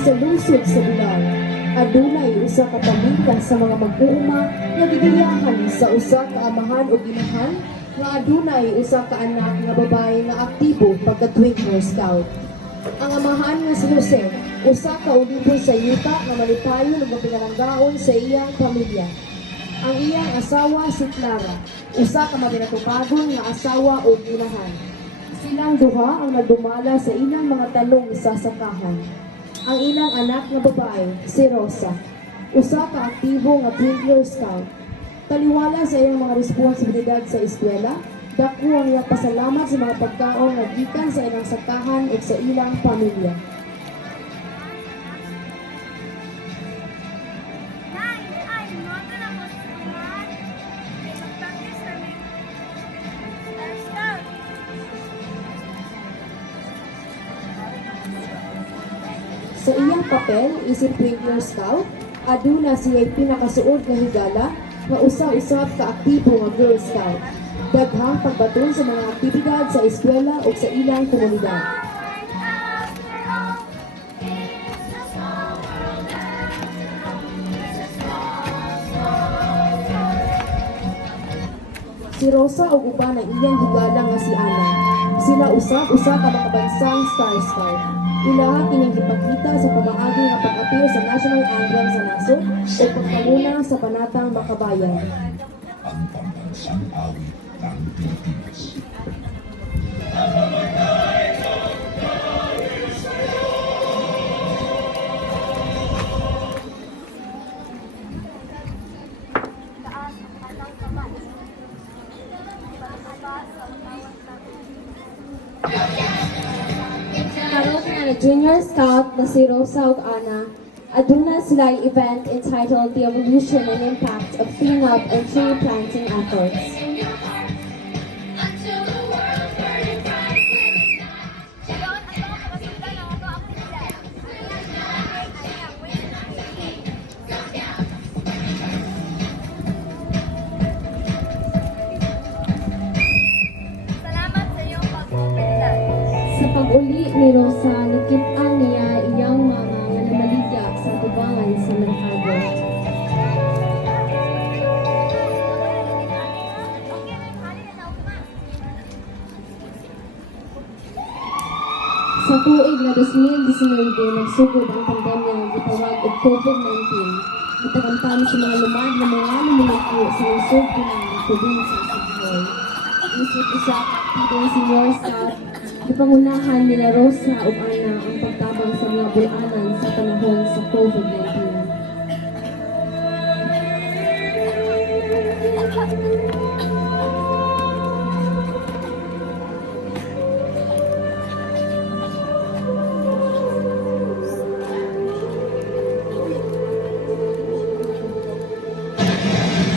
sa lungsod sa Bulan. Adunay usa ka pamilya sa mga mag-uuma nga gigiyahan sa usa ka amahan o ginahan nga adunay usa ka anak nga babae nga aktibo pagka-tuig Girl Scout. Ang amahan nga si Jose, usa ka uliboy sa yuta nga malipayon ug pinalanggaon sa iyang pamilya. Ang iyang asawa si Clara, usa ka mabinatubagon nga asawa o ginahan. Silang duha ang nadumala sa ilang mga talong sa sakahan. Ang ilang anak nga babae, si Rosa, usa ka aktibo nga Twin Girl Scout. Taliwala sa iyang mga responsibilidad sa eskwela, dako ang iyang pasalamat sa mga pagkaon nga gikan sa ilang sakahan ug sa ilang pamilya. Sa iyang papel, isip Twin Girl Scout, aduna siya'y pinakasuod nga higala nga usa-usab ka aktibo nga Girl Scout. Daghang pagbaton sa mga aktibidad sa eskwela o sa ilang komunidad. Si Rosa o uban ang iyang higala nga si Ana. Sila usab-usa ka mga bansang Star Scout. Ilaha kining gipakita sa pamaagi nga pag-appear sa national anthem sa nasod o pagkamuna sa panatang makabayan. Ang pambansang awit ng Pilipinas. Karon nga Junior Scout na si Rosa ug Ana, aduna sila event entitled The Evolution and Impact of Cleanup and Tree Planting Efforts. Sa pag-uli ni Rosa, nakita niya iyang mama nga namaligya sa tubangan sa merkado. Sa tuig na 2019, nagsugod ang pandemya nga gitawag og COVID-19. Gitagamtam sa mga lumad na mga lumuluko sa lungsod ng probinsya sa Bohol. Isip isa ka aktibong senior staff, ipangunahan nila Rosa ug Ana ang pagtabang sa mga bulanan sa panahon sa COVID-19.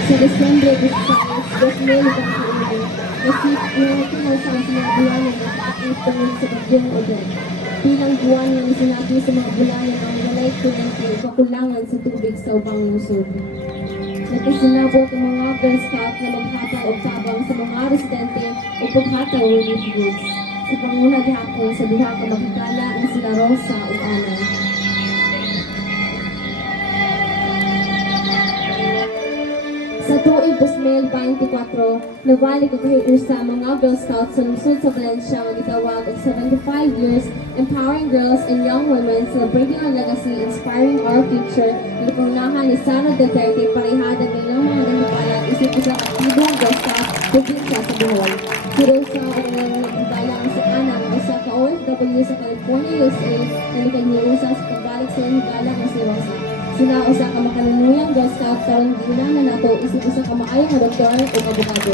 Sa Desyembre 16, 2020, nasipinatihan sa mga bulanan na kaakit tungkol sa bagyong Odette. Bilang buwan ng sinabi sa mga bulanan ang walay kurente o kakulangan sa tubig sa ubang lungsod. Nakisinabot ang mga Girl Scout na maghatag og tabang sa mga residente o paghatag relief goods. Sa panguna gihapon sa duha ka makikala ang sila Rosa ug Ana. Sa tuig 2024, nabalik ang kahiusa mga Girl Scouts sa lungsod sa Valencia nga gitawag og 75 years Empowering Girls and Young Women Celebrating Our Legacy, Inspiring Our Future. Ipangunahan ni Sara Duterte parehada ng ilang mga nagpapala isip isang aktibong Girl Scout probinsya sa Bohol. Si Rosa ang nagbalang si Ana ng isa ka OFW sa California, USA na nagkaniusa sa pagbalik sa higala ng si Rosa. Sila usa ka makanunuyang Girl Scout karon ginan na nato isip usa ka maayong nga doktor o abogado.